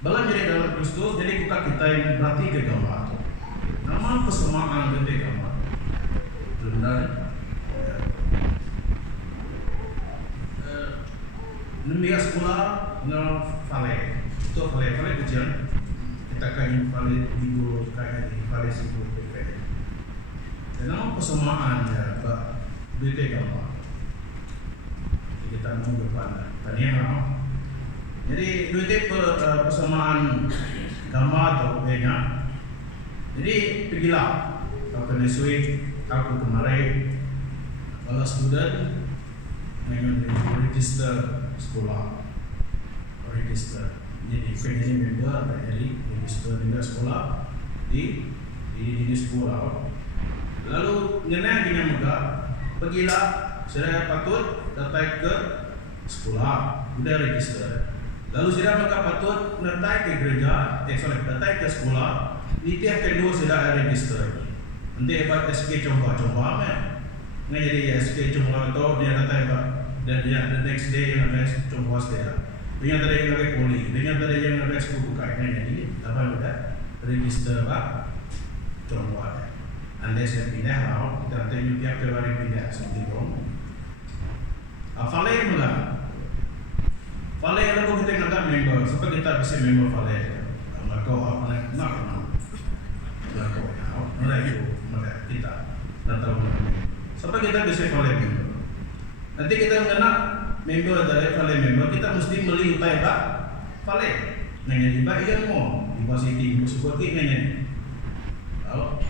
Bala jadi dalam Kristus, jadi kita yang berarti ke gambar. Nama kesamaan gede gambar. Benar. Nemia sekolah nol fale. Itu fale ujian. Kita kain fale minggu kain fale sembuh kain. Dan nama kesamaan ya, gede gambar. Kita mau berpandang. Tanya jadi duit persamaan gambar atau banyak. Jadi pergilah ke Nesui, aku kemarin kalau student dengan register sekolah, register. Jadi pengen member jadi register di sekolah di sekolah. Lalu nyenang dengan muda pergilah saya patut datang ke sekolah, udah register. Lalu sudah maka patut datang ke gereja, datang ke sekolah. Di tiap kedua sudah ada register. Nanti apa SK coba mana? Nggak jadi SK coba atau dia datang apa? Dan dia the next day yang ada coba dia. Dengan tadi yang ada poli, dengan tadi yang ada sekolah kayaknya jadi apa udah register apa? Coba. Anda saya pindah lah, dan tadi tiap kali pindah seperti itu. Fale mula. Fale lalu kita ngada member, supaya kita bisa member fale. Maka apa nak kenal? Maka mereka kita datang member. Supaya kita bisa fale member. Nanti kita ngena member dari fale member, kita mesti beli utai pak fale. Nanya di pak ikan mo, di positif, seperti nanya. Tahu?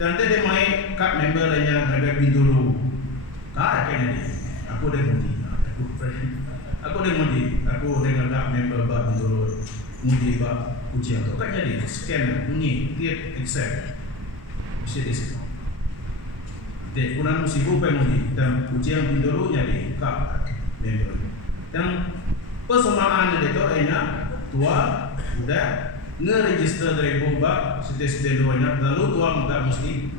Nanti dia main kat member lainnya ada dulu. Kak kayaknya dia. Aku dah mudi. Aku dengan kat member bah dulu. Mudi bah ujian tu. Kak jadi scan bunyi dia accept. Mesti di situ. Dek kurang sibuk mudi dan ujian dulu jadi kak member. Dan persamaan dia tu hanya tua udah nge-register dari bomba setiap doanya lalu tua muka mesti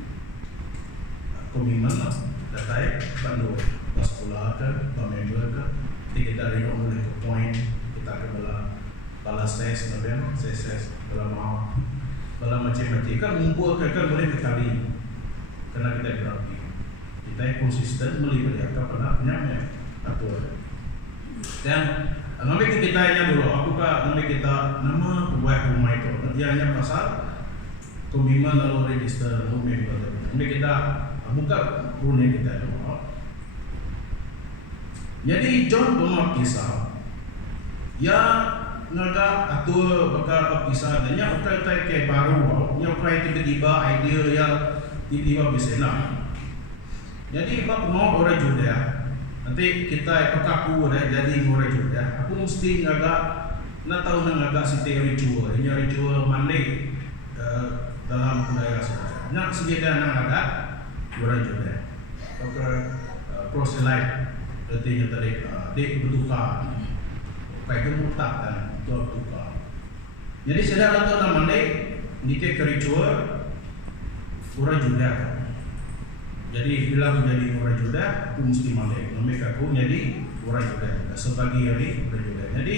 komitmen lah datai pandu pas sekolah ke member ke kita dari oleh ke point kita ke balas tes nabian ses bala mau bala macam-macam kan ngumpul kan boleh kali karena kita berarti kita konsisten melihat apa pernah punya atur dan nama kita nya dulu, apakah nama kita nama buat rumah itu? Dia hanya pasal komitmen lalu register lalu member. Nama kita buka punya kita dulu. Jadi John Boma kisah, ya naga atur bakal kisah dan yang utai ke baru, yang utai tiba-tiba idea yang tiba-tiba bisa nak. Jadi bab mau orang Judea. Nanti kita aku dah jadi orang juga. Aku mesti ngagak nak tahu ngagak si ritual. Ini ritual mandi dalam budaya saya. Nak sedia nak ngagak orang juga. Oke, proselyte artinya tadi dek bertukar. Kayak kemutak dan bertukar. Jadi sedang tahu nama mandi nikah ritual orang juga. Jadi bila aku jadi orang Juda, aku mesti mandek. Mereka aku jadi orang Juda. Sebagai hari orang Juda. Jadi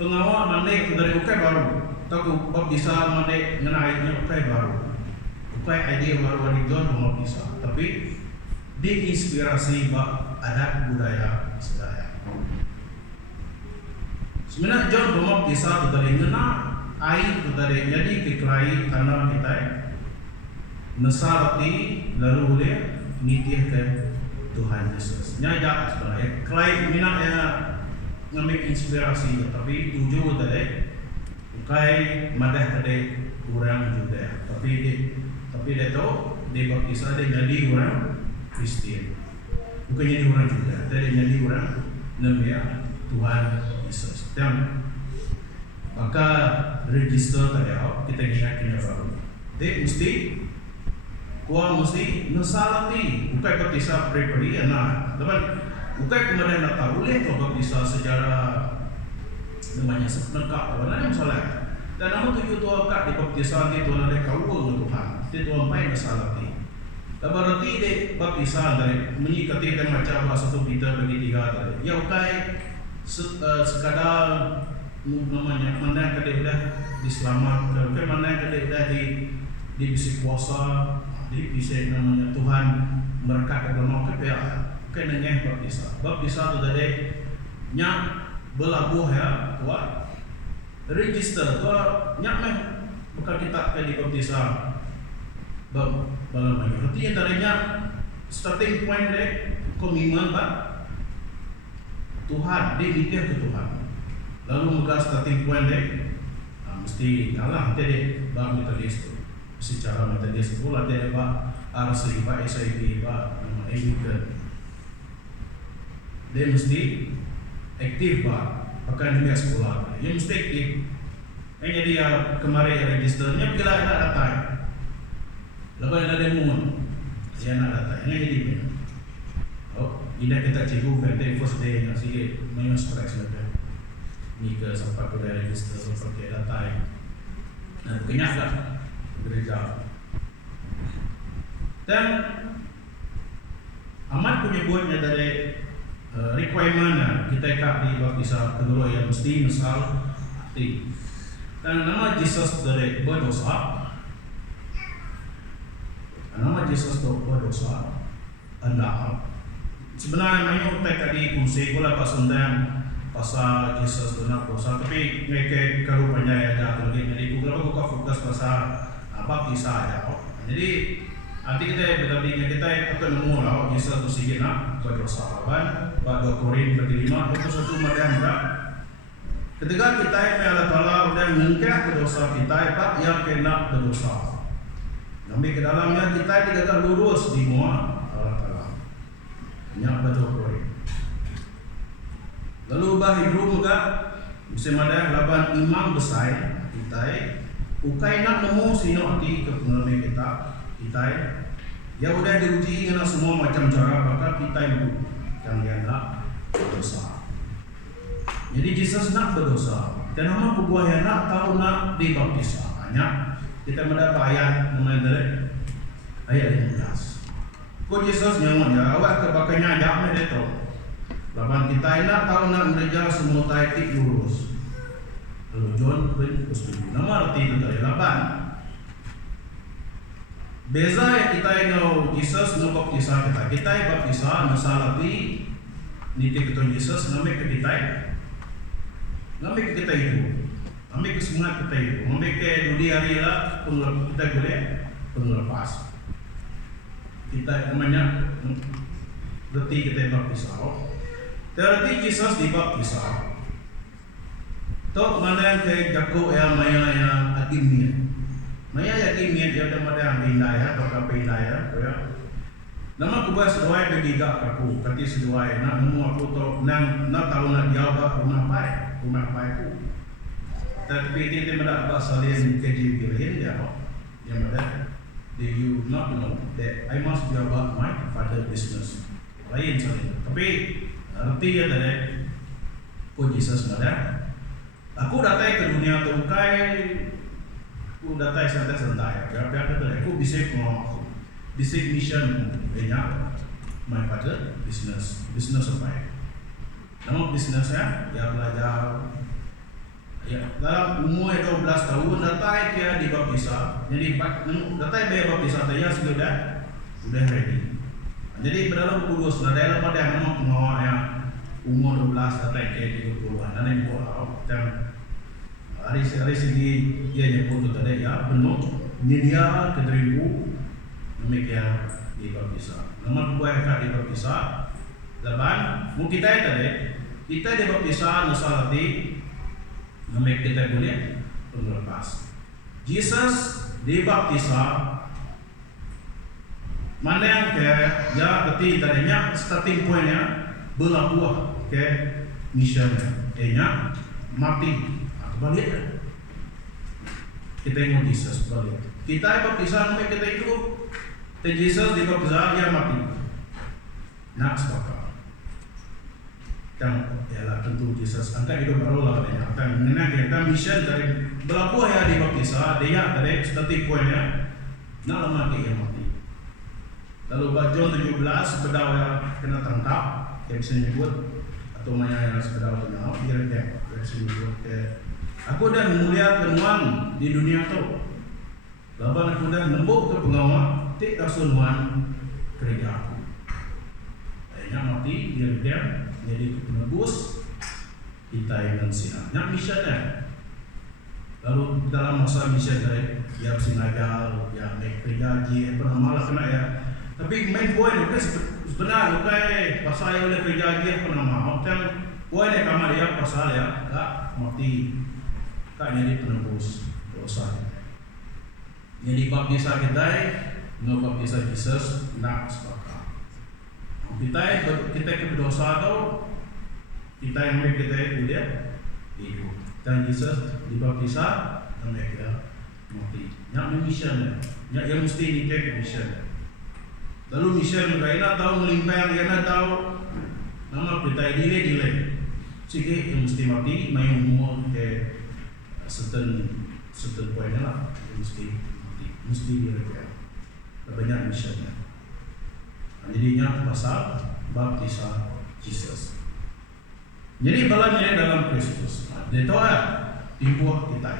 pengawal mandek dari ukai baru. Tahu kau bisa mandek ngenaiknya ukai baru. Ukai idea baru dari John mau bisa. Tapi diinspirasi adat budaya Israel. Sebenarnya John mau bisa dari ngena air dari jadi dikelai tanah kita. Nasarati lalu boleh nitih ke Tuhan Yesus. Nyajak sebenarnya. Klien minat yang ngambil inspirasi, tapi tujuh tadi bukai madah tadi orang Juda. Tapi dia tahu dia berkisah dia jadi orang Kristen. Bukan jadi orang Juda, dia jadi orang namanya Tuhan Yesus. Dan maka register tadi kita ingatkan baru. Dia mesti Kuah mesti nasalati, bukan berkisah pribadi anak. Teman, bukan kemudian nak tahu boleh kalau berkisah secara namanya sepenekak. Mana yang salah? Dan nama tujuh tua kak di berkisah itu ada kau dengan Tuhan. Itu tua main nasalati. Dan berarti de berkisah dari menyikati dan macam bahasa tu kita bagi tiga tadi. Ya bukan sekadar namanya mana kada udah diselamat, ke mana kada udah di bisi kuasa, di bisi namanya Tuhan berkat agama ke ke nengeh bab bisa tu tadi nya belabuh ya tua register tua nya meh bekal kita ke di baptisa bab balamanya artinya darinya starting point deh komitmen pak Tuhan dia mikir ke Tuhan lalu muka starting point deh mesti ngalah deh bab metodis tu secara metodis pula deh pak RC pak SIP pak Anglican dia mesti aktif pak pakai dunia sekolah dia mesti aktif jadi ya kemarin registernya bila ada data lepas ada demo dia nak data ini jadi tidak kita cikgu kata first day yang sikit main stress lebih ni ke sampai ke register pakai data nah kenyak lah gereja dan amat menyebutnya dari requirement kita di baptisa kedua yang mesti misal hati dan nama Jesus dari berdosa nama Jesus itu berdosa anda sebenarnya mayu tadi kunci pula pas undang pasal Jesus benar dosa tapi mereka kalau banyak ada lagi jadi kalau aku fokus pasal baptisa aja jadi nanti kita bertandingnya kita akan nemu lah Jesus itu sih nak berdosa kan 2 Korintus 5 itu satu madam tak ketika kita yang Allah Taala udah mengingkar berdosa kita pak yang kena berdosa nabi ke dalamnya kita tidak lurus di muka Allah Taala yang betul Korintus lalu bahiru juga bisa ada laban imam besar kita ukai nak nemu sino hati ke pengalaman kita ya udah diuji dengan semua macam cara maka kita ibu yang dia nak berdosa jadi Jesus nak berdosa dan nama kebuahan nak tahu nak dibaptis hanya kita mendapat ayat namanya ayat 15 kok Jesus nyaman ya awak kebakanya ajak me deto laban kita nak tahu nak mengejar semua taiti lurus lalu John pun bersetuju nama arti itu dari laban beza yang kita ingin Jesus nu baptisa kita baptisa nasalati nitik itu Jesus ngambil ke kita itu ngambil ke semangat kita itu ngambil ke dunia hari lah kita boleh penglepas kita namanya berarti kita baptisa berarti Jesus dibaptisa tok mana yang ke jago yang maya yang akimnya maya yakimnya dia ada mana yang hindaya atau kapindaya ya nama aku bahas doa bagi gak aku kati sedoa nak nemu aku to nang tahu nak jawab rumah pai ku tapi dia tidak bahasa lain kejibirin ya yang ada do you not know that I must be about my father business lain sekali tapi arti ya dari ku Jesus ada aku datang ke dunia tukai aku datang santai ya aku bisa ngomong basic mission banyak my father business apa ya nama bisnisnya ya belajar ya dalam umur 12 tahun datang ke di baptisa jadi datang ke baptisa dia sudah ready jadi berdalam kudus dalam pada yang nama pengawa yang umur 12 datang ke 30-an dan yang boleh dan hari segi dia nyebut tadi ya bentuk media ke 1000 demikian di baptisa. Nomor 2 yang di baptisa. Laban, mau kita di baptisa nasalati namek kita boleh penglepas. Jesus di baptisa mana yang ke ya berarti tadinya starting pointnya berlabuh ke missionnya, mati atau balik. Kita ingin Jesus balik. Kita baptisa namek kita itu Jesus di baptisa dia mati. Nak sepakat. Dan ialah tentu Jesus angkat hidup baru lah katanya. Akan mengenai kita mission dari berlaku ya di baptisa dia dari starting pointnya nak lama dia mati. Lalu John 17 bedawa kena tangkap yang bisa nyebut atau mana yang sekedar punya dia Aku dah mulia kenuan di dunia tu. Laban aku dah lembut ke pengawal, tik kasunuan kerja aku. Ayahnya mati, dia jadi penebus kita yang sinar. Yang misalnya, lalu dalam masa misalnya, ya sinagal, ya naik kerja, apa nama lah kena ya. Tapi main poin itu sebenarnya okay, pasal yang oleh kerja dia apa nama. Hotel poin yang kamar dia pasal ya, tak mati, tak jadi penebus dosa. Jadi baptisa kita, baptisa Jesus nak sepakat. Kita berdosa tu, kita yang kita kuliah hidup. Dan Jesus dibaptisa dan mereka mati. Yang mission, yang mesti dicek mission. Lalu mission mereka tahu melimpah, mereka tahu nama kita delay. Sehingga yang mesti mati, main umur ke certain point lah, mesti direka. Banyak missionnya. Jadinya pasal baptisa Jesus. Jadi balanya dalam Kristus. Dia tahu timbuh kita.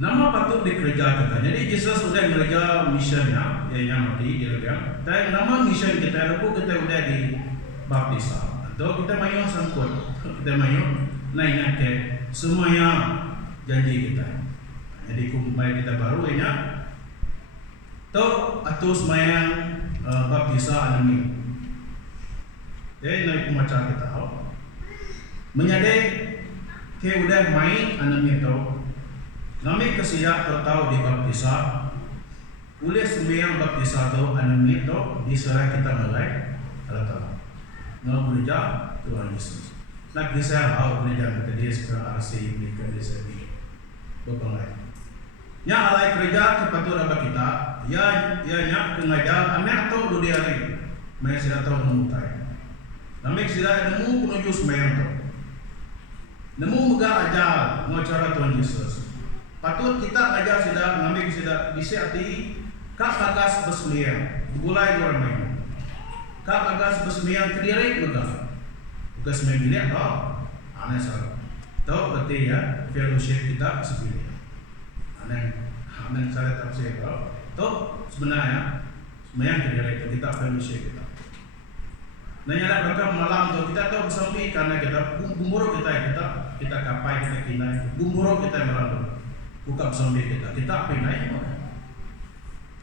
Nama patut dikerjakan. Jadi Yesus sudah mengerja misionnya, yang mati direka. Dan nama mission kita itu kita sudah dibaptisa. Atau kita mayu sangkut, kita mayu naik ke semuanya janji kita. Jadi kumai kita baru ini. Tahu atau semayang baptisa anami. Naik kumacang kita. Menyadari ke udah main anami tahu. Nami kesiap tahu di baptisa. Oleh semayang baptisa tahu anami tahu diserah kita mulai Allah tahu. Nggak bekerja Tuhan Yesus. Nak bisa tahu bekerja kita dia sekarang RC mereka dia sendiri. Berpengaruh. Nya alai kerja kepatut apa kita, ya nya kengajar anak atau dua hari, mereka sudah tahu memutai. Namek sudah nemu penuju sembahyang tu, nemu megah ajar mengacara Tuhan Yesus. Patut kita ajar sudah, namek sudah bisa hati, kak bagas bersembahyang, mulai orang main. Kak bagas bersembahyang kediri megah, bukan sembahyang bilik tau, aneh salah. Tahu berarti ya fellowship kita sebelum. Aneh saya tafsir kalau sebenarnya yang terjadi itu kita fellowship kita. Nanya mereka malam tu kita tahu bersama karena kita gumburuk kita kapai kita kinai gumburuk kita malam buka bersama kita pinai mana?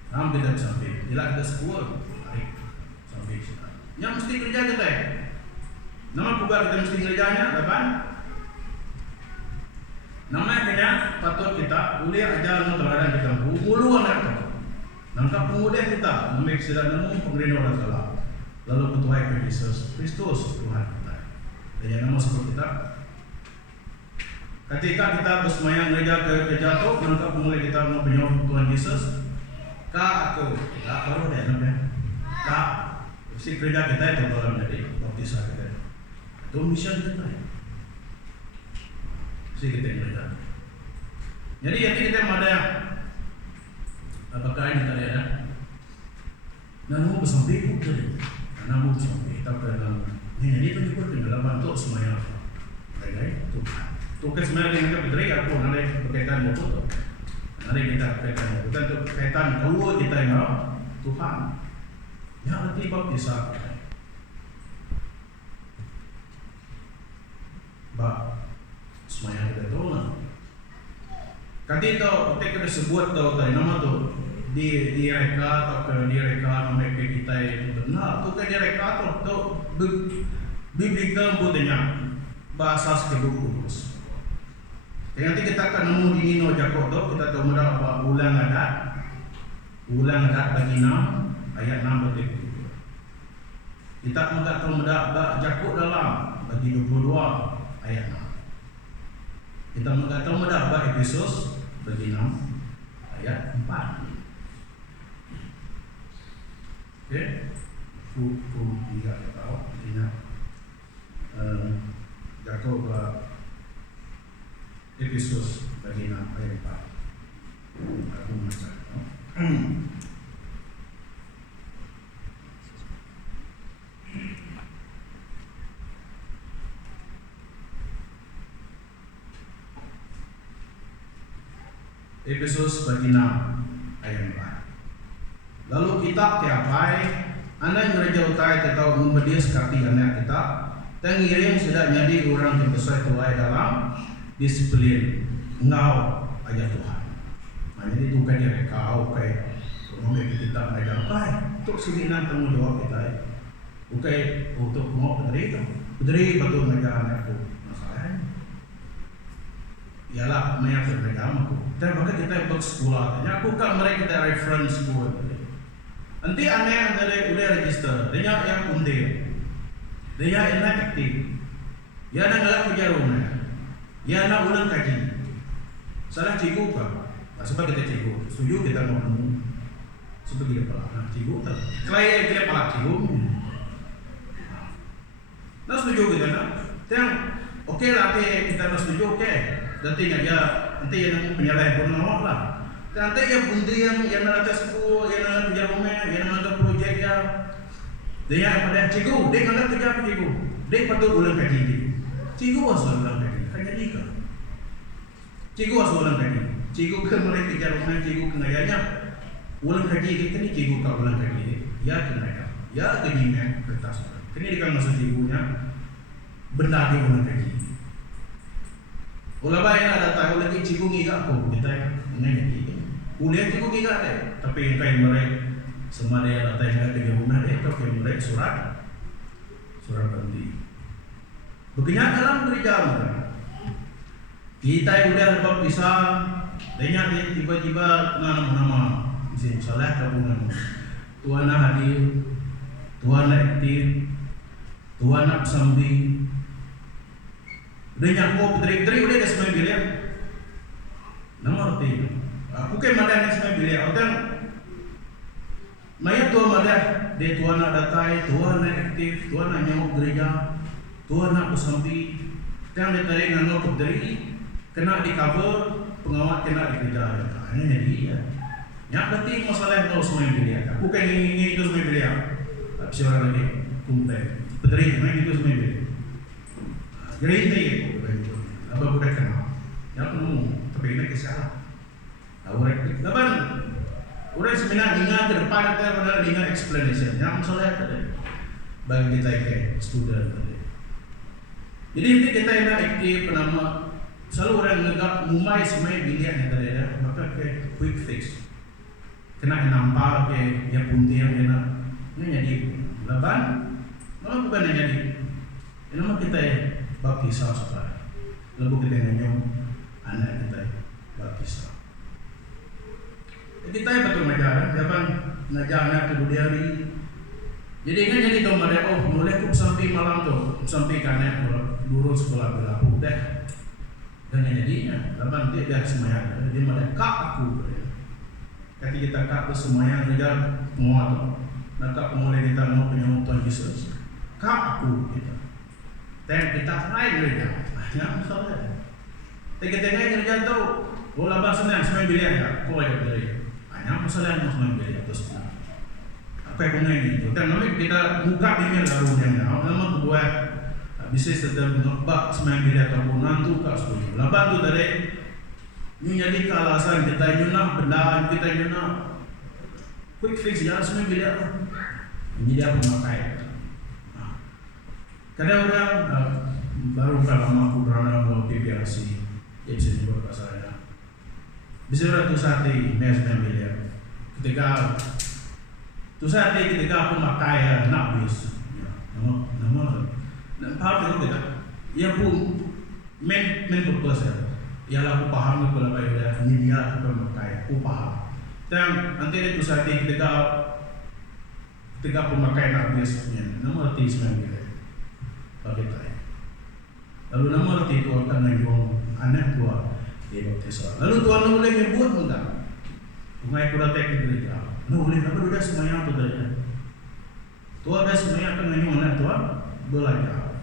Nam kita sampai, tidak ada sekolah hari sampai kita. Yang mesti kerja kita. Nama juga kita mesti kerjanya, apa? Namanya patut kita boleh ajar teladan kita mulu anak tu. Nangkap pemuda kita, namanya sudah nemu pengerin orang salah. Lalu bertuai ke Yesus Kristus Tuhan kita. Dan yang nama sebut kita. Ketika kita bersemayam kerja tu, nangkap mulai kita mau penyok Tuhan Yesus. Kak aku, tak baru dia namanya. Kak, si kerja kita itu dalam jadi baptisa kita. Itu mission kita. Kita kerja. Jadi kita ada apakah ini tadi ada? Namu bersampai pun namu bersampai tak pernah. Ini tu juga tinggal bantu semuanya. Baik tu. Tu semuanya dengan kita berdiri aku nanti berkaitan motor. Nanti kita berkaitan bukan tu berkaitan kau kita yang Tuhan. Ya arti baptisa. Semuanya kita tahu lah. Kadito kita sebut tahu tadi nama tu di reka atau di reka nama kita itu. Nah, tu kan di reka tu biblika buatnya bahasa sekeluruh. Nanti kita akan nemu di Nino Jakob tu kita tahu mudah apa ulang adat bagi 6 ayat 6 betul. Kita mudah tahu mudah Jakob dalam bagi 22 ayat 6. Kita mengatakan mudah Efesus bagi 6 ayat 4. Okey. Tidak tahu ingat Jakob Efesus bagi 6 ayat 4. Aku baca. Efesus bagi 6 ayat 4. Lalu kita tiapai anak gereja utai kita memberi sekati anak kita dan ngiring sudah jadi orang yang besar tuai dalam disiplin ngau aja Tuhan. Nah, jadi itu kan dia kau kayak ngomong kita mengajar untuk sidinan tanggung jawab kita. Bukan untuk mau berdiri betul mengajar anakku. Masalahnya ialah mengajar agamaku. Dan bahkan kita bersekolah. Aku kan mereka kita reference school. Nanti anak dari udah register, dia yang undir, dia yang aktif, dia nak ngelak kerja rumah, dia nak ulang kaji. Salah cikgu apa? Sebab kita cikgu, setuju kita mau nemu. Sebab kita pelak, cikgu tak. Klien kita pelak cikgu. Nah setuju kita nak. Yang okey lah, kita nak setuju okey. Nanti yang penyalahan pun nawak lah. Nanti yang bundi yang nak sekolah, yang nak kerja rumah, yang nak projek ya. Dia pada cikgu, dia nak kerja apa cikgu? Dia patut ulang kaji. Cikgu asal ulang kaji, kan jadi ke? Cikgu asal ulang kaji. Cikgu kan mulai kerja rumah, cikgu kenayanya ulang kaji kita ni cikgu kau ulang kaji. Ya kenaya, ya kenyingnya kertas. Kini dia kan masuk cikgunya benda dia ulang kaji. Ulah baik nak datang lagi cikgu ngiga aku kita mengenai kuliah cikgu ngiga deh. Tapi yang kain mereka semua dia datang ke rumah dia atau kain mereka surat penting. Begini dalam gereja kita udah dapat bisa banyak dia tiba-tiba nama misalnya kabungan Tuhan hadir, Tuhan aktif, Tuhan sambil dengan kau petri udah semua bilang, nama arti. Aku kan madah ni semua bilang. Orang, maya Tuhan madah, dia Tuhan nak datai, Tuhan nak aktif, Tuhan nak nyamuk gereja, Tuhan nak bersambi. Yang dia tarik dengan petri, kena di cover, pengawat kena di gereja. Ini jadi ya. Yang berarti masalah kau semua bilang. Aku kan ingin itu semua bilang. Tak siapa lagi kumpai. Petri, main itu semua bilang. Gereja itu, apa budak kenal? Yang penuh, tapi ini kesalah. Orang, orang sebenarnya ingat ke depan kita benar ingat explanation. Yang masalah tadi, bagi kita kayak student tadi. Jadi ini kita yang aktif penama selalu orang ngegap mumai semai bilian yang tadi ada, maka kayak quick fix. Kena nampak kayak yang puntiang kena ini jadi laban, nama bukan yang jadi. Ini nama kita baptisah supaya lebih kita nganyong anak kita baptisah. Kita betul mengajar, jangan ngajar anak tu hari. Jadi ingat jadi tu mereka mulai aku sampai malam tu sampai kanak dulu sekolah berlaku dah. Dan yang jadinya, laban dia dah semayang, dia mereka aku. Ketika kita kak semayang ngajar penguat tu, nak mulai kita mau penyambut Tuhan Yesus, kak aku kita. Dan kita naik gereja, yang salah. Tengah-tengah gereja tu, bola bang senang semua biliar ya, kau aja gereja. Yang masalah semua biliar tu sebenarnya. Apa yang punya ini? Dan nama kita buka email baru yang nama kedua, bisa sedang mengebak semua biliar tu nantu kat sekolah. Laban tu tadi, ini jadi alasan kita nyunah benda kita nyunah. Quick fix jangan semua biliar. Ini dia pemakai. Kadang orang baru lama aku berana mau PPRC, dia bisa nyebut bahasa saya. Bisa orang tu sati mes miliar. Ketika tu sati ketika aku makai nak bis, nama apa tu kita? Ia pun main purpose ya. Ialah aku paham kalau bayar ini dia aku makai, aku paham. Dan nanti tu sati ketika pemakai nak bisnya, nama arti 9 miliar. Kita. Lalu nama arti itu akan menjual anak tua di baptisan. Lalu Tuhan boleh nyebut enggak? Mengai kuda tek gereja. Boleh apa sudah semuanya tu tadi. Tuhan dah semuanya akan menjual anak tua belajar.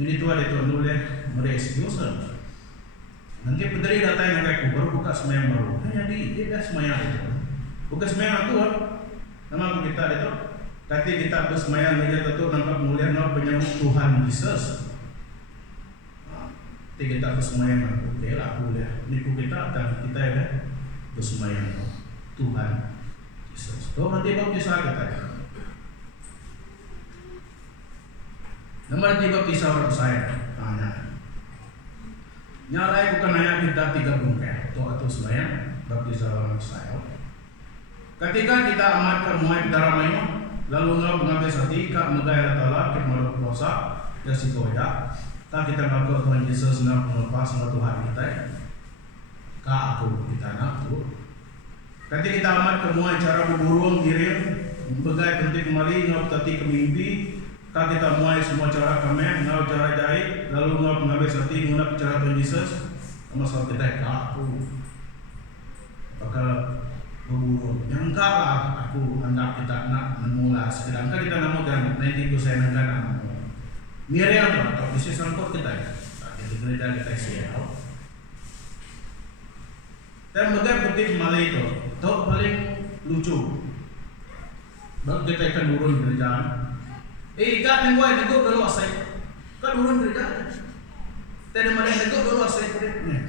Jadi Tuhan itu boleh meresikusan. Nanti pederi datang yang aku baru buka semuanya baru. Jadi dia dah semuanya itu. Buka semuanya tua. Nama kita itu. Kati kita bersemayam meja tentu nampak mulia nama penyambut Tuhan Yesus. kita bersemayam aku, okay lah aku lihat. Niku kita dan kita ya bersemayam Tuhan Yesus. Tuh nanti baptis kita. Nama nanti baptis orang saya tanya. Nyalai bukan hanya kita 3 bungkai atau semayam baptis orang saya. Ketika kita amatkan muai daramayo, lalu mengambil sati kak megaya tala kita malu puasa ya sikoya. Tak kita ngaku Tuhan Yesus nak melepas sama Tuhan kita. Kak aku kita nak tu. Ketika kita amatkan muai cara berburung kirim, megaya penting kembali ngap tati kemimpi. Kak kita muai semua cara kami, ngap cara jahit, lalu ngap mengambil sati ngap cara Tuhan Yesus. Masalah kita kak aku. Apakah berburu yang kalah aku anggap kita nak mengulas sedangkan kita namukan 90% anggaran mirip atau bisa sangkut kita di gereja kita siap dan bagai putih Malay itu paling lucu baru kita akan turun gereja ikat yang gue nego dulu asai kan turun gereja tidak ada yang nego dulu asai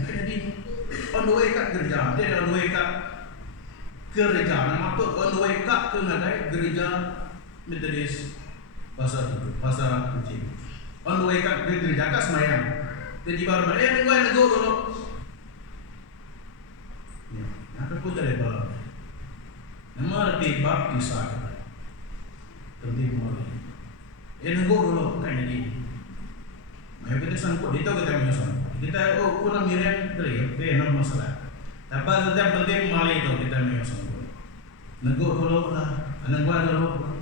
jadi on the way kat gereja dia on the way kat gereja, nama tu on the way kat ke nagai gereja Methodist pasar kucing. On the way kat gereja kat semayang. Jadi baru balik, gue nego dulu. Ya, apa pun dari bawah. Nama arti baptis kita. Penting mulai. Nego dulu kan jadi. Maya kita sangkut, itu kita menyusun. Kita kurang mirip dari, nama masalah. Tapi setiap penting mulai itu kita menyusun. Nego dulu lah, anak gua dulu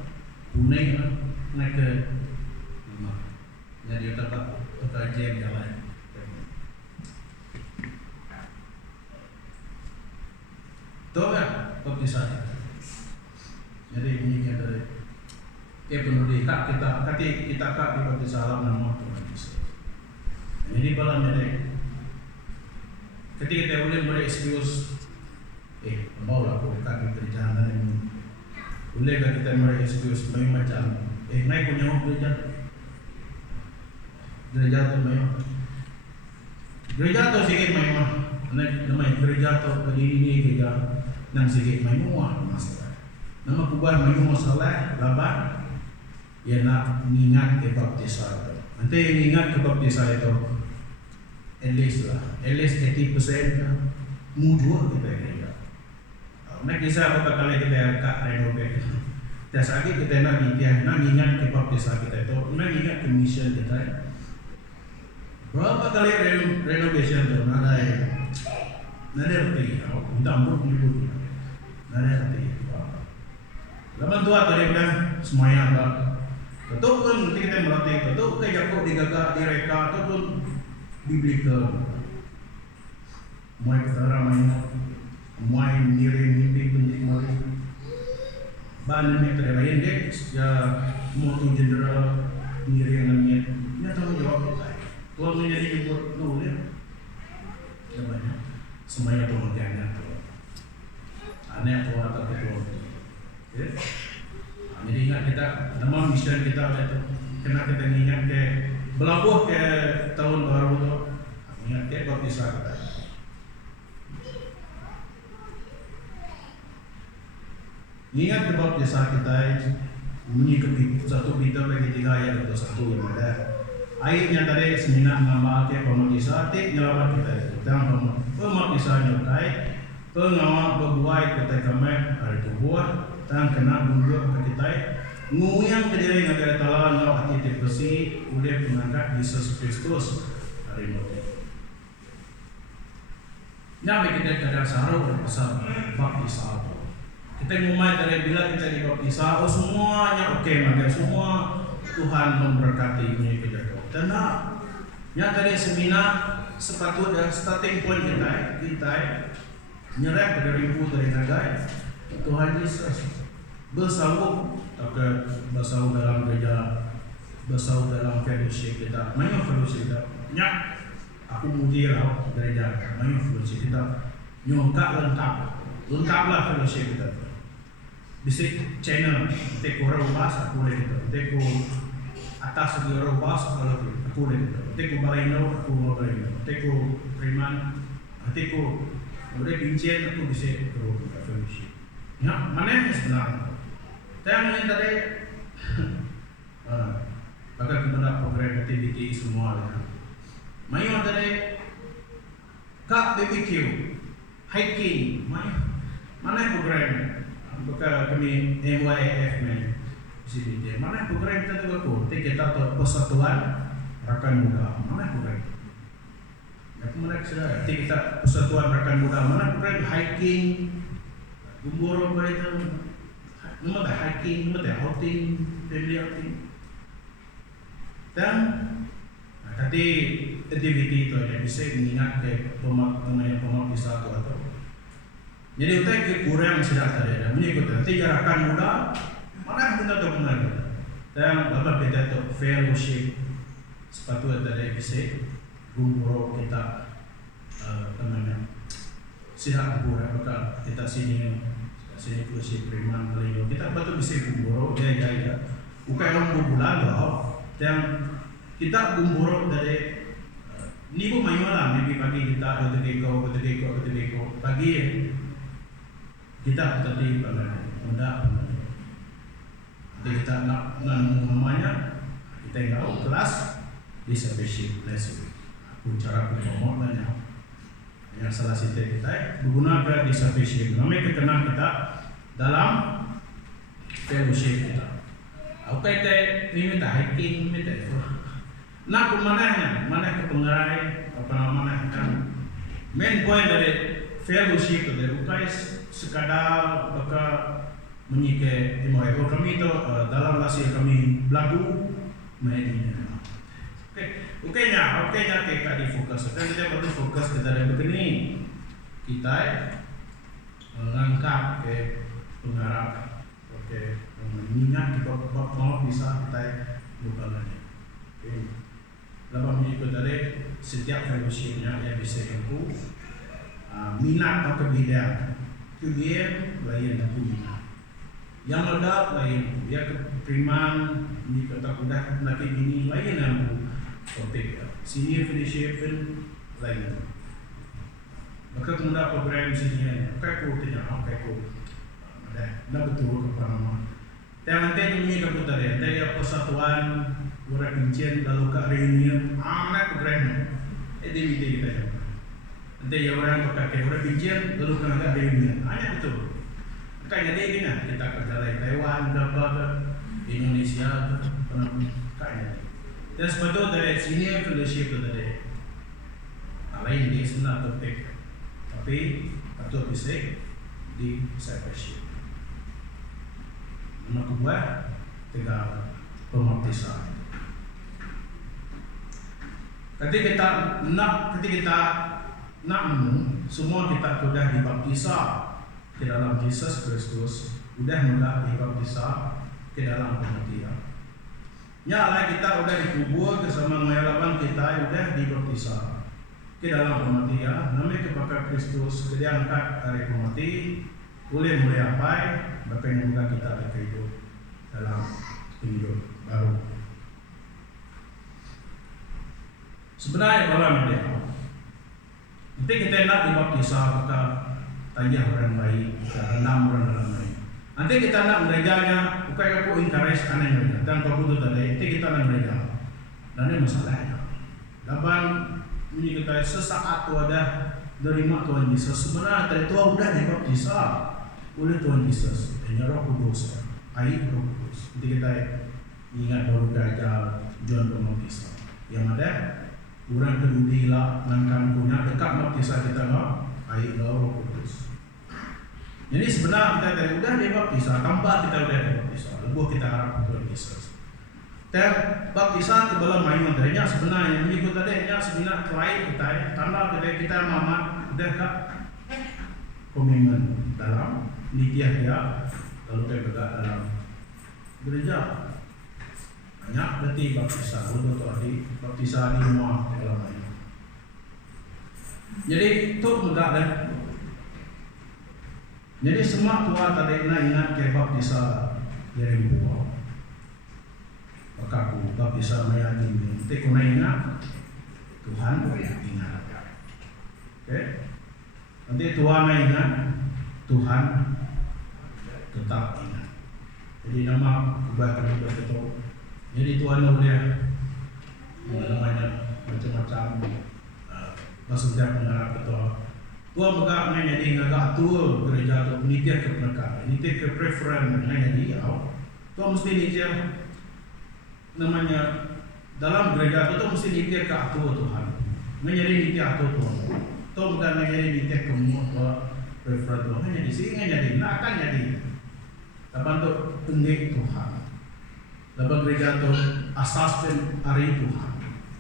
punai lah, naik ke rumah. Jadi tempat kajian jalan. Tahu ya, baptis saya. Jadi ini dari penuh kak kita kak di baptis alam nama Tuhan Yesus. Jadi balam jadi ketika kita boleh berekskuse mau lah aku kaki perjalanan ini boleh kita berekskuse main macam naik punya gereja tu sikit main mah nama gereja tu ini gereja nang sikit main muah masalah nama kubah main masalah laban ya nak mengingat ke baptisan itu nanti ingat ke baptisan itu at least 80% mujur kita gereja. Nak kisah apa kali kita kak renovate. Dan lagi kita nak ingat ke baptisan kita itu, nak ingat ke mission kita. Berapa kali renovation tu nada erti, minta ampun nyebut, nada erti. Laman tua tadi bilang semuanya ada. Betul pun kita melatih, betul ke Yakub digagak direka, betul pun biblical. Muai ketara muai mimpi bendik mari. Bahan yang terlain dek, ya mutu jenderal miri namanya. Ini tahu jawab kita. Tuan menjadi jemput dulu ya. Banyak. Semuanya tuh menjadinya tuh. Aneh tuh atau ketua. Ya. Jadi ingat kita, nama mission kita itu. Kena kita ingat ke belabuh ke tahun baru tuh. Ingat ke baptisan kita. Ingat ke baptisan kita mengikuti satu kita bagi 3 ayat atau 1 yang ada. Ayatnya tadi seminar nama ke pemabtisan tik nyelamat kita itu. Dan pemabtisan nyukai pengawa berbuai kita kami hari tubuh dan kena mundur ke kita nguyang ke diri negara talan ngau hati besi oleh pengangkat Yesus Kristus hari mati. Nyampe kita kadang saru pasal baptisan. Kita ngumai dari bila kita dibaptisa, semuanya oke, maka semua Tuhan memberkati ini kita. Dan yang tadi seminar sepatutnya starting point kita nyerah pada ribu dari negara Tuhan Yesus bersawuk dalam gereja, bersawuk dalam fellowship kita, banyak fellowship kita. Nyak aku mudir gereja, banyak fellowship kita. Nyongkak lengkaplah fellowship kita. Bisa channel, teko orang bahasa boleh kita, teko atas segi robas kalau aku deh, hatiku balaindo, aku mau balaindo, hatiku priman, hatiku udah pincin aku bisa grow fellowship. Ya, mana yang sebenarnya? Saya ingin tadi, bakal kepada program activity semua lah. Mayu tadi, kak BBQ, hiking, mana program? Bakal kami MYF ni. Sini mana program kita tu aku? Kita tu persatuan rakan muda. Mana program? Aku mana sudah. Kita persatuan rakan muda. Mana program hiking, gumboro berita. Nama dah hiking, nama dah outing, family outing. Dan tadi activity itu ada bisa mengingat ke pemak bisa atau. Jadi utai kurang sudah tadi ada. Menyebut nanti rakan muda. Mana kita tu mana? Dan apa beda tu fellowship sepatutnya tadi bisa gumboro kita namanya sihat gumboro apakah kita sini fellowship priman beliau kita betul bisa gumboro ya bukan orang bulan loh dan kita gumboro dari ni pun mayu lah maybe pagi kita betul pagi kita tadi muda jadi kita nak namanya kita tahu kelas discipleship lesson. Cara ngomong banyak. Yang salah satu kita menggunakan discipleship. Namanya kenal kita dalam fellowship kita. Apa itu? Ini minta hiking, minta itu. Nak ke mana ke pengerai, apa namanya kan? Main point dari fellowship itu bukan sekadar bakal menyike emosi kami itu dalam hasil kami belagu mainnya. Oke kita difokus. Kita perlu fokus kepada begini. Kita mengangkat ke pengharap. Oke, mengingat kita mau bisa kita lupa lagi. Lepas mengikut dari setiap fellowshipnya yang bisa aku minat atau kebidang. Kemudian lain aku minat. Yang ledak lain, dia kepriman ni kata udah nak gini lain yang topik senior fellowship lain. Maka kemudian program senior, aku tanya aku dah betul ke mana. Yang nanti ini keputar ya, persatuan orang pincin lalu ke reunion, anak program DVD kita ya. Nanti ya orang pakai orang pincin lalu ke reunion, hanya betul. Kayaknya dia gini, kita kerja lain Taiwan, Indonesia, kayaknya. Dan sebetulnya dari sini fellowship itu dari lain dia sebenarnya topik, tapi patut bisa di discipleship. Nama kedua, tiga pembaptisan. Ketika kita nak semua kita sudah dibaptisa ke dalam Yesus Kristus, sudah mulai dibaptisa ke dalam pematian. Nyala kita sudah dikubur bersama mayalaban kita sudah dibaptisa ke dalam pematian. Namanya kepada Kristus diangkat dari pemati, boleh mulai apa? Bahkan juga kita ada hidup dalam hidup baru. Sebenarnya dalam dia, nanti kita nak dibaptisa maka tanya orang baik, kita renam orang dalam baik. Nanti kita nak merejanya, bukan aku encourage aneh mereka. Dan kalau itu tadi, nanti kita nak mereja. Dan ini masalahnya. Laban ini kita sesaat tu ada nerima Tuhan Yesus. Sebenarnya dari Tuhan sudah dibaptisa oleh Tuhan Yesus. Hanya Roh Kudus, air Roh Kudus. Nanti kita ingat baru belajar John Pembaptisa. Yang ada orang kedudi lah nangkan punya dekat baptisa kita lah air Roh Kudus. Jadi sebenarnya kita dari udah dibaptisa, tanpa kita udah dibaptisa, lebih kita harap Tuhan Yesus. Dan baptisa kebelah mayu darinya sebenarnya mengikut tadinya sebenarnya kelain kita, tanda kita mamat udah kak komitmen dalam nitiah dia, lalu kita bergerak dalam gereja. Banyak berarti baptisa, untuk tadi baptisa di rumah dalam mayu. Jadi itu mudah deh. Jadi semua tua tadi ingat ke baptisa dari buah. Bakaku baptisa meyakini. Nanti kena ingat Tuhan ingat. Oke? Nanti Tuhan ingat, Tuhan tetap ingat. Jadi nama kebaikan itu. Jadi Tuhan boleh namanya macam-macam maksudnya mengarah itu. Tuhan berkata menjadi ngagak tua gereja itu nitia ke mereka, nitia ke preferen menjadi Tuhan mesti nitia namanya dalam gereja itu mesti nitia ke atur Tuhan, menjadi nitia atur Tuhan. Tuhan bukan menjadi nitia ke preferen Tuhan, menjadi sih menjadi nak akan jadi. Tapi untuk pendik Tuhan, dalam gereja itu asas dan hari Tuhan.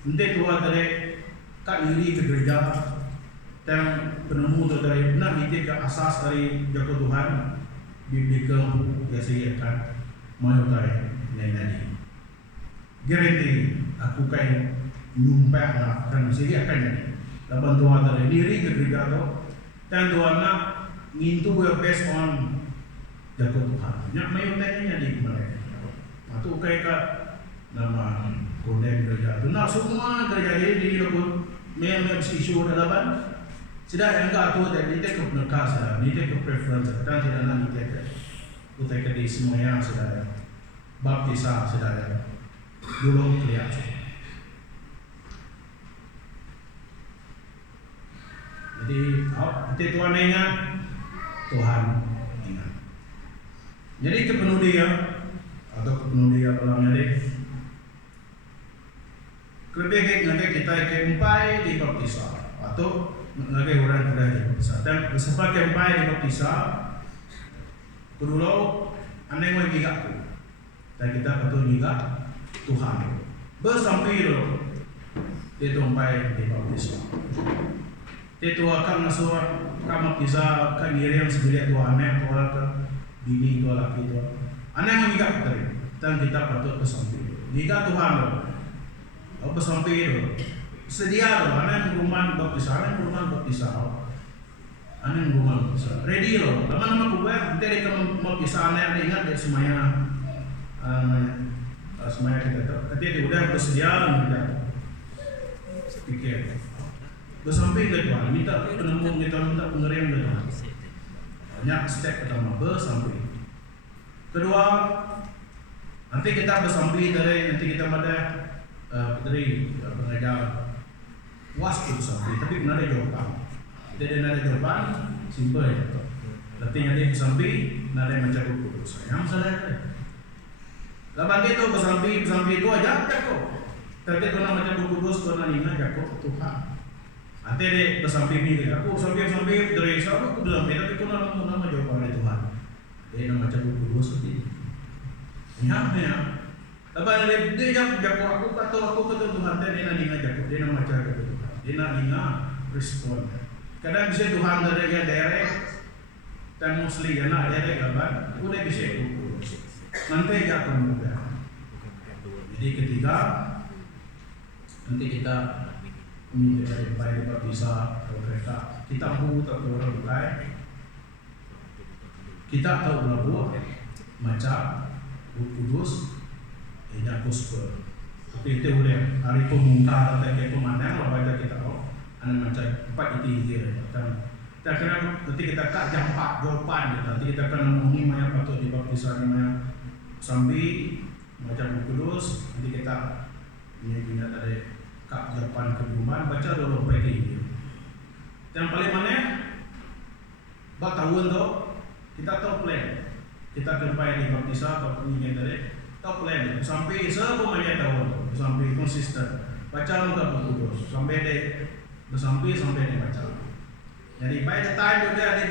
Nanti Tuhan dari kak iri ke gereja dan penemu tu dari benar nitik ke asas dari Joko Tuhan biblical biasa kan mau dari nadi. Garanti aku kayak nyumpah lah kan mesti akan jadi. Laban Tuhan dari diri ke gereja tu dan Tuhan nak ngintu based on Joko Tuhan. Nyak mayu tanya di mereka. Atau kayak nama kondem gereja tu. Nah semua gereja ini dilebut memang isu dalam. Tidak yang enggak tu dan nitik ke penekas, nitik ke preference, dan tidak nak nitik ke utai ke di semuanya sudah baptisa sudah dulu kelihatan. Jadi, nanti Tuhan ingat, Tuhan ingat. Jadi kepenuh dia atau kepenuh dia dalam jadi lebih nanti kita kempai di baptisa atau ngagai orang sudah dibaptisa dan sebagai empai dibaptisa kedua aneh mau gigaku dan kita betul giga Tuhan bersampai dulu itu empai dibaptisa itu akan masuk kamu bisa kan diri yang sebelah dua aneh dua ke bini dua laki dua aneh mau giga tadi dan kita betul bersampai giga Tuhan lo bersampai dulu sedia loh, aneh rumah baptisa, ready loh. Lama-lama kubah, nanti dia baptisa aneh ingat dia semuanya, semuanya kita tahu. Ketika dia udah bersedia, kita pikir, bersampai ke Tuhan, minta penemu, kita minta pengerian ke Tuhan. Banyak step pertama bersampai. Kedua, nanti kita bersampai nanti kita pada dari pengajar. Waspada sampai, tapi benar ada jawaban. Tidak ada jawaban, simple ya. Artinya dia bersampai, ada macam kudus. Yang salah. Laban itu bersampai itu aja kok. Tapi kalau macam kudus, kalau nina jago Tuhan. Nanti dia bersampai ini, aku sampai dari sana aku bersampai, tapi kalau nama jawaban dari Tuhan. Dia nama macam kudus seperti ini. Ya. Laban dia jago aku kata Tuhan, dia nina jago, dia nama macam kata Tuhan. Dia nak ingat respon. Kadang bisa Tuhan dari yang direct dan muslim yang nak direct kan, udah bisa ukur. Nanti akan mudah. Jadi ketiga, nanti kita ini dari baik bisa kereta. Kita tahu tak orang bukai. Kita tahu berapa macam kudus, ini gospel. Tapi itu boleh hari pemungkar atau kayak pemandang lah baca kita anak macam empat itu dia kan. Kita kena nanti kita tak jam 4 jawapan nanti kita kena menghuni mana patut dibaptisa mana sambil macam kudus nanti kita ini bina tadi kak jawapan kebuman baca dulu pagi. Yang paling mana? Bak tahun tu kita tahu plan kita kempai dibaptisa atau ini tadi. Tahu plan sampai semuanya tahu sampai konsisten baca muka kudus sampai deh sampai dia baca. Jadi by the time dia di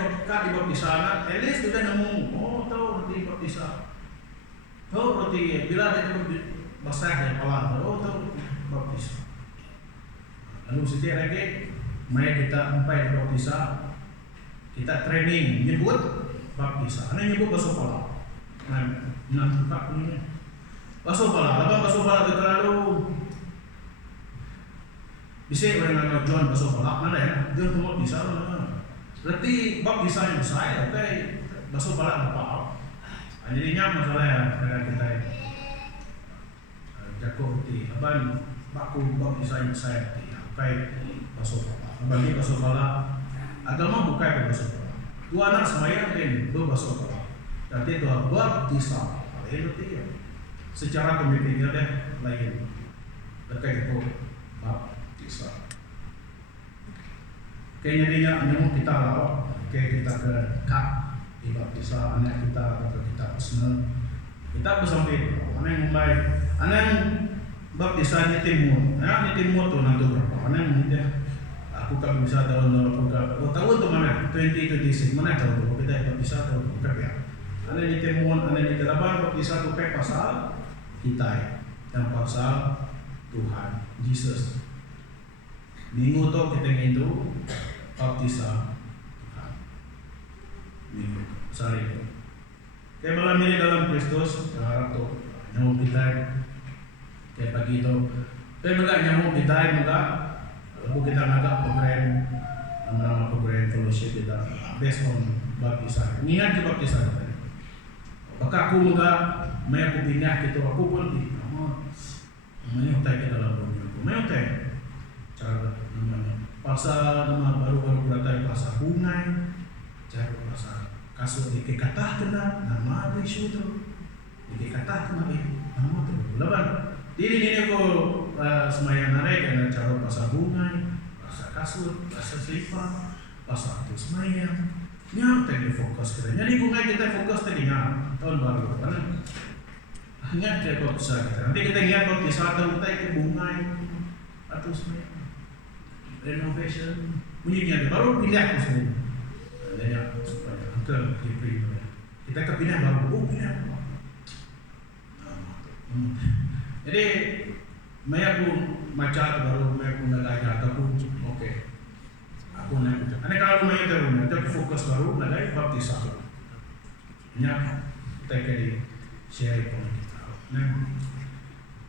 baptisa, at least sudah nemu tahu roti baptisa, tahu roti bila dia basah dan pelan tahu baptisa. Lalu setiap lagi mari kita sampai di baptisa kita training nyebut baptisa, ane nyebut bahasa pala, nanti tak punya. Basuh pala, labang basuh pala itu terlalu bisa orang yang John basuh pala mana ya? John cuma bisa mana? Berarti bab bisa yang saya, oke basuh pala apa? Jadinya masalah ya dengan kita Jakob ti aban baku baptisan saya ti kai pasopala. Bagi pasopala agama bukan pasopala. Dua anak sembahyang dan dua pasopala. Jadi dua baptisan. Itu dia. Secara pemikirannya deh lain. Terkait itu baptisan. Kayaknya dia nyamuk kita lah, kayak kita ke kak di baptisan anak kita atau kita personal. Kita bersampai anak yang membaik, anak yang baptisan di timur, anak di timur tuh nanti berapa? Anak yang muda, aku kan bisa tahun tahun tuh mana? 2026 mana tahun tuh kita baptisan tahun berapa? Anak di timur, anak di delapan baptisan tuh kayak pasal kita yang pasal Tuhan Yesus. Minggu tuh kita itu baptisan Tuhan. Minggu sehari itu. Kayak malam ini dalam Kristus, harap tuh nyamuk kita kayak pagi itu. Kayak enggak nyamuk kita enggak. Lalu kita ngagak program nama program fellowship kita based on baptisan. Niat ke baptisan. Apakah aku enggak mau aku pindah gitu aku pun di namanya utai ke dalam dunia aku. Mau utai cara namanya pasal nama baru-baru beratai pasal bungai cara pasal kasut dikatah kena nama ada isu tu dikatah kena nama tu laban diri aku semayang narai kena cara pasal bungai pasal kasut pasal selipar pasal tu semayang nyam tadi fokus kita jadi bungai kita fokus tadi nyam tahun baru karena ingat dia kok bisa kita nanti kita ingat kok di saat kita ke bungai atau semayang renovation bunyinya baru pindah ke sini adanya supaya angkel diberi kita kepindah baru pindah jadi maya aku maca baru maya aku nagaya ataupun oke aku nak ane kalau maya terus nanti fokus baru nagaya baptisan nya kita kali share pun kita nah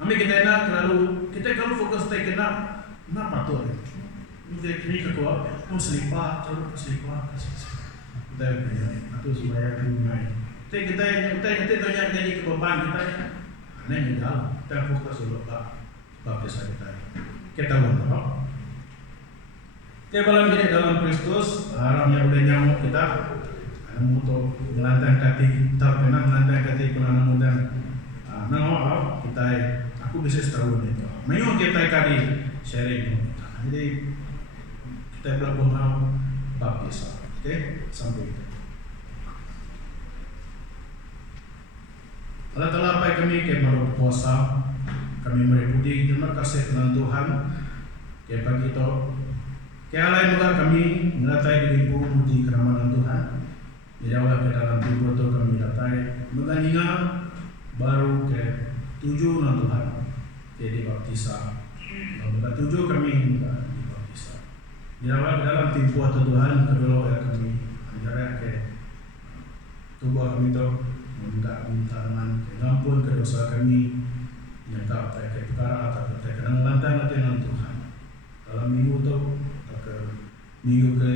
ambil kita nak terlalu kita kalau fokus kita nak patut kita kini ketua, mau selipar, coba selipar, kita punya, atau supaya bungai. Kita tanya jadi kebeban kita, aneh ni dalam, kita fokus dulu baptisan kita. Kita tahu, kita balam ini dalam Kristus, haramnya udah nyamuk kita, mutu ngelantai kaki, tak pernah ngelantai kaki pernah muda. Nah, kita, aku bisa setahun itu. Memang kita kali sharing, jadi kita belum mau baptisan, oke? Sampai itu. Allah telah apa kami kemarau puasa, kami merepuji terima kasih dengan Tuhan. Kayak pagi itu, kayak lain juga kami melatai diriku muji keramanan Tuhan. Dijawab ke dalam tidur itu kami latai mengingat baru ke 7 non Tuhan, jadi baptisan. Nomor 7 kami baptisan. Dijawab dalam timpu atau Tuhan kedua ya kami menjara ke tubuh kami itu minta tangan ampun ke dosa kami yang tak ke perkara atau ke lantai dengan Tuhan dalam minggu itu ke minggu ke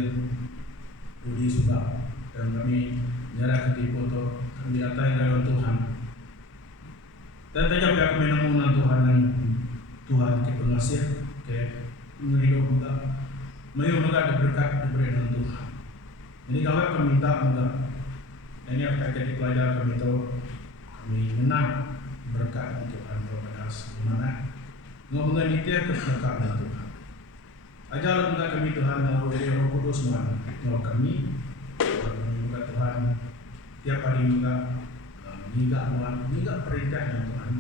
Budi Subah dan kami menjara ke timpu itu kami datang ke Tuhan dan tajam ya kami namungan Tuhan yang Tuhan ke pengasih ke menghidup juga mayu juga ada berkat diberi dengan Tuhan. Jadi kalau kami minta juga, ini akan jadi pelajar kami tahu, kami menang berkat Tuhan kepada semana. Ngomongin itu ya berkat dengan Tuhan. Ajar juga kami Tuhan melalui Roh Kudus semua. Kalau kami juga Tuhan tiap hari juga juga perintah yang Tuhan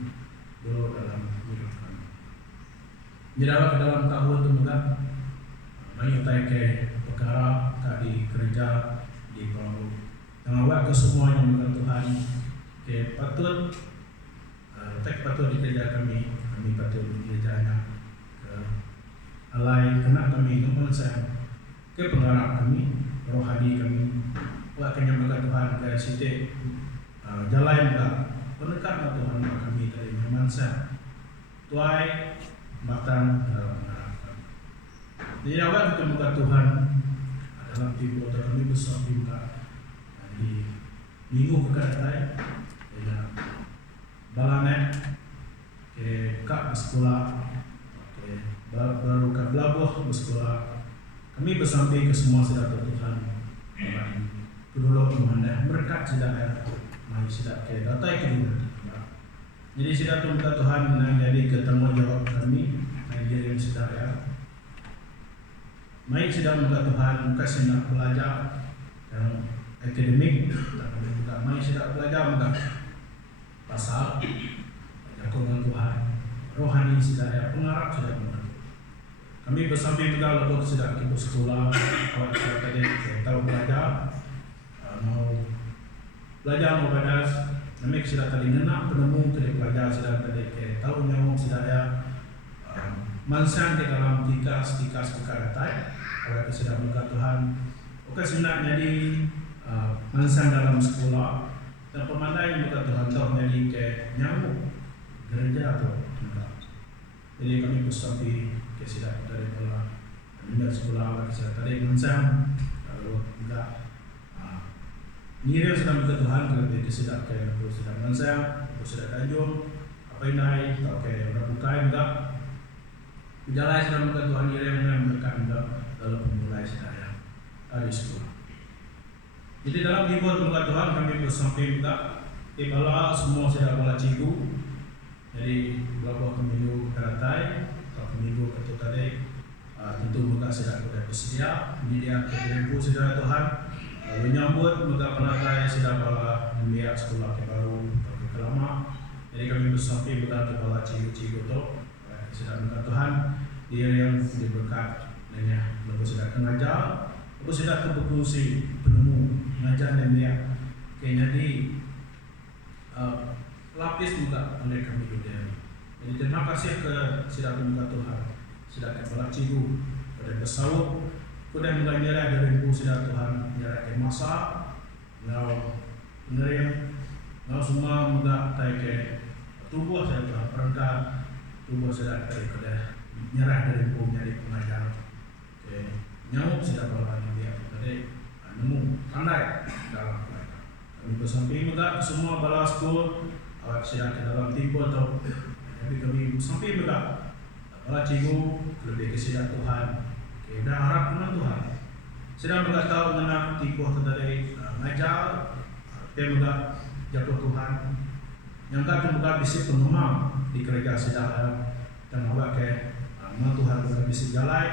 dulu dalam hidup kami. Jadi ke dalam tahun itu juga menyertai ke perkara di kerja di bawah mengawal ke semua yang bukan Tuhan ke patut patut di kerja kami patut di kerjanya ke alai kena kami ngomong saya ke penggarap kami rohani kami wakilnya bukan Tuhan ke situ jalan juga pendekat Tuhan kami dari mansa tuai batang jadi awal kita buka Tuhan dalam tidur atau kami besar buka di minggu kekartai dengan balanek kak bersekolah, baru kak belabuh bersekolah. Kami bersampai ke semua sedap Tuhan. Kedua memandang berkat sedap ya, mari sedap ke datai ke dunia. Jadi sedap Tuhan menjadi ketanggungjawab kami, yang sedap ya. Mari sedap Tuhan kasih nak belajar yang akademik, tapi juga mari sedap belajar juga pasal jagoan Tuhan, rohani sedap ya, pengharap sedap Tuhan. Kami bersampai juga lalu sedap kita sekolah, awak sedap tadi tahu belajar, mau belajar mau badas, kami sedap tadi ngenak penemu tadi belajar sedap tadi tahu nyamuk sedap ya, mansang di dalam tikas perkara tay, awak sedap muka Tuhan. Oke sebenarnya jadi mansang dalam sekolah dan pemandai muka Tuhan tahu jadi ke nyamuk gereja atau enggak. Jadi kami bersampai kesidap dari pola meninggal sekolah lagi saya tadi mansang lalu enggak nyirim sedang muka Tuhan kalau kesidap kayak aku sedang mansang, aku sedang tanjung, apa ini tak kayak orang bukai enggak. Jalan sedang muka Tuhan nyirim dan mereka enggak dalam pemulai saya dari sekolah. Jadi dalam hibur muka Tuhan kami bersampai juga bala semua saya bala cikgu. Jadi beberapa pemilu karatai atau pemilu ketua tadi tentu muka saya sudah bersedia media kehidupan saudara Tuhan. Lalu nyambut muka penatai sudah bala membiak sekolah ke baru atau ke lama. Jadi kami bersampai muka bala cikgu-cikgu itu sudah muka Tuhan dia yang diberkat dengan lalu sudah mengajar, lalu sudah kebukusi penemu mengajar dan dia jadi lapis juga oleh kami dunia. Jadi terima kasih ke sidang muka Tuhan, sidang kepala cikgu, pada bersaut, sudah mengajar dari ibu sidang Tuhan, mengajar ke masa, ngau menerima, ngau semua muka tay ke tubuh saya Tuhan perangkat, tubuh saya dari pada nyerah dari ibu menjadi pengajar, ke nyamuk sidang bala dia, jadi nemu pandai dalam mereka. Kami bersampai muka semua bala sekolah. Awak sedang ke dalam tipu atau jadi kami sampai juga bala cikgu lebih ke sedang Tuhan, kita harap dengan Tuhan. Sedang juga tahu mengenai tipu atau dari ngajar, dia juga jatuh Tuhan. Yang kata juga bisa pengembang di gereja sedang dan awak ke Tuhan juga bisa jalan.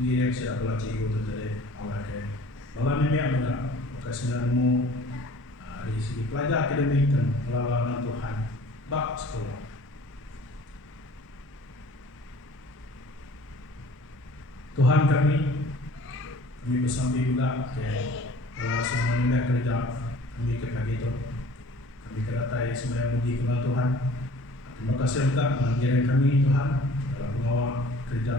Dia yang sedang bala cikgu atau dari awak ke bala ni dia juga kesenanganmu dari segi pelajar akademik dan pelawanan Tuhan bak sekolah. Tuhan kami bersampai juga ke semua dunia kerja kami ke pagi itu kami kedatai semua yang muji kepada Tuhan. Terima kasih juga mengirim kami Tuhan dalam pengawal kerja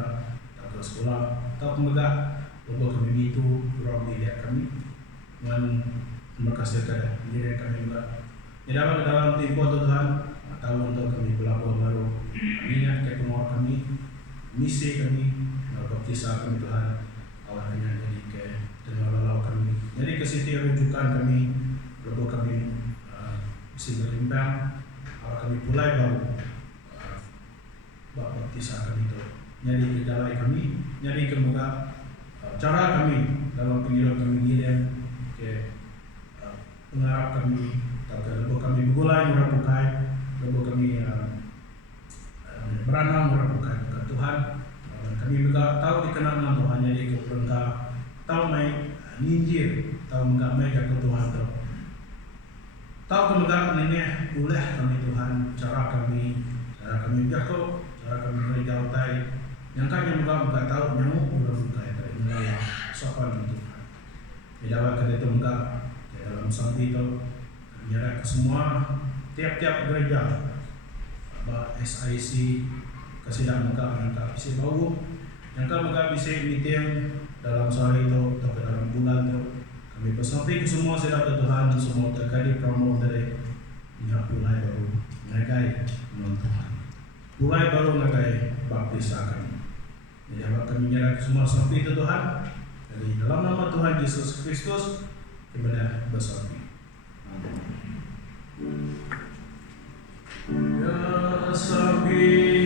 atau sekolah atau pemegang untuk kami itu kurang dilihat kami dan terima kasih kepada diri kami juga. Di dalam tempoh Tuhan tahu untuk kami berlaku baru. Ingat ke pengawal kami, misi kami, baptisa kami Tuhan. Awalnya jadi ke tengah lalau kami. Jadi kesetiaan rujukan kami, lalu kami bisa berimbang. Awal kami mulai baru baptisa kami itu. Jadi kedalai kami, jadi kemuka cara kami dalam penghidupan kami ngirim ke pengharap kami, lalu kami bergulai merapukai, lalu kami beranam merapukai ke Tuhan. Kami juga tahu dikenal Tuhan jadi ke perangkat tahu mai ninjir, tahu enggak mai ke Tuhan tahu kemudian ini boleh kami Tuhan cara kami jago, cara kami berjauh tay, yang kami juga enggak tahu nyamuk merapukai dari mulai sopan Tuhan. Tidak awal itu enggak dalam sampai itu menyerah ke semua tiap-tiap gereja SIC kesidang muka menangkap isi bau yang muka bisa meeting dalam sore itu atau dalam bulan itu kami bersampai ke semua sedang Tuhan semua terkait promo dari mulai baru ngagai Tuhan mulai baru ngagai baptisa kami. Jadi kami menyerah ke semua sampai itu Tuhan. Jadi dalam nama Tuhan Yesus Kristus kepada bersampai. Amin. Ya sabi